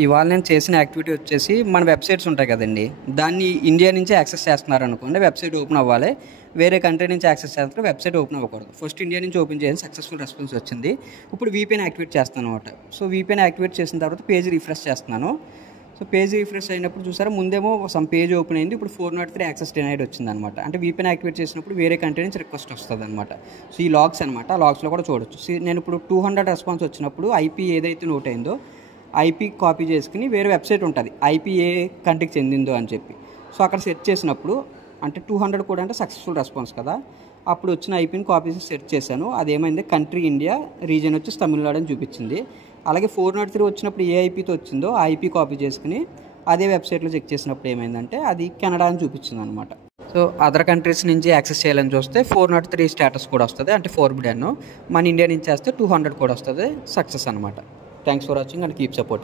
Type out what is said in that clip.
ఇవాళ నేను చేసిన యాక్టివిటీ వచ్చేసి మన వెబ్సైట్స్ ఉంటాయి కదండి, దాన్ని ఇండియా నుంచి యాక్సెస్ చేస్తున్నారు అనుకోండి, వెబ్సైట్ ఓపెన్ అవ్వాలి. వేరే కంట్రీ నుంచి యాక్సెస్ చేస్తే వెబ్సైట్ ఓపెన్ అవ్వకూడదు. ఫస్ట్ ఇండియా నుంచి ఓపెన్ చేసి సక్సెస్ఫుల్ రెస్పాన్స్ వచ్చింది. ఇప్పుడు VPN యాక్టివేట్ చేస్తాను అనమాట. సో VPN యాక్టివేట్ చేసిన తర్వాత పేజ్ రిఫ్రెష్ చేస్తున్నాను. సో పేజ్ రిఫ్రెష్ అయినప్పుడు చూసారా, ముందేమో సమ్ పేజ్ ఓపెన్ అయింది, ఇప్పుడు 403 యాక్సెస్ డినైడ్ వచ్చిందనమాట. అంటే VPN యాక్టివేట్ చేసినప్పుడు వేరే కంట్రీ నుంచి రిక్వెస్ట్ వస్తుంది అనమాట. సో ఈ లాగ్స్ అనమాట, ఆ లాగ్స్లో కూడా చూడొచ్చు. సో నేను ఇప్పుడు 200 రెస్పాన్స్ వచ్చినప్పుడు IP ఏదైతే నోట్ అయిందో IP కాపీ చేసుకుని వేరే వెబ్సైట్ ఉంటుంది, IP ఏ కంట్రీకి చెందిందో అని చెప్పి. సో అక్కడ సెట్ చేసినప్పుడు అంటే 200 కూడా అంటే సక్సెస్ఫుల్ రెస్పాన్స్ కదా, అప్పుడు వచ్చిన IPని కాపీ చేసి సెట్ చేశాను. అదేమైంది, కంట్రీ ఇండియా, రీజన్ వచ్చి తమిళనాడు అని చూపించింది. అలాగే 403 వచ్చినప్పుడు ఏ IPతో వచ్చిందో ఆ IP కాపీ చేసుకుని అదే వెబ్సైట్లో చెక్ చేసినప్పుడు ఏమైందంటే అది కెనడా అని చూపించింది అనమాట. సో అదర్ కంట్రీస్ నుంచి యాక్సెస్ చేయాలని చూస్తే 403 స్టేటస్ కూడా వస్తుంది, అంటే ఫోర్బిడెన్. మన ఇండియా నుంచి చేస్తే 200 కూడా వస్తుంది, సక్సెస్ అనమాట. Thanks for watching and keep supporting.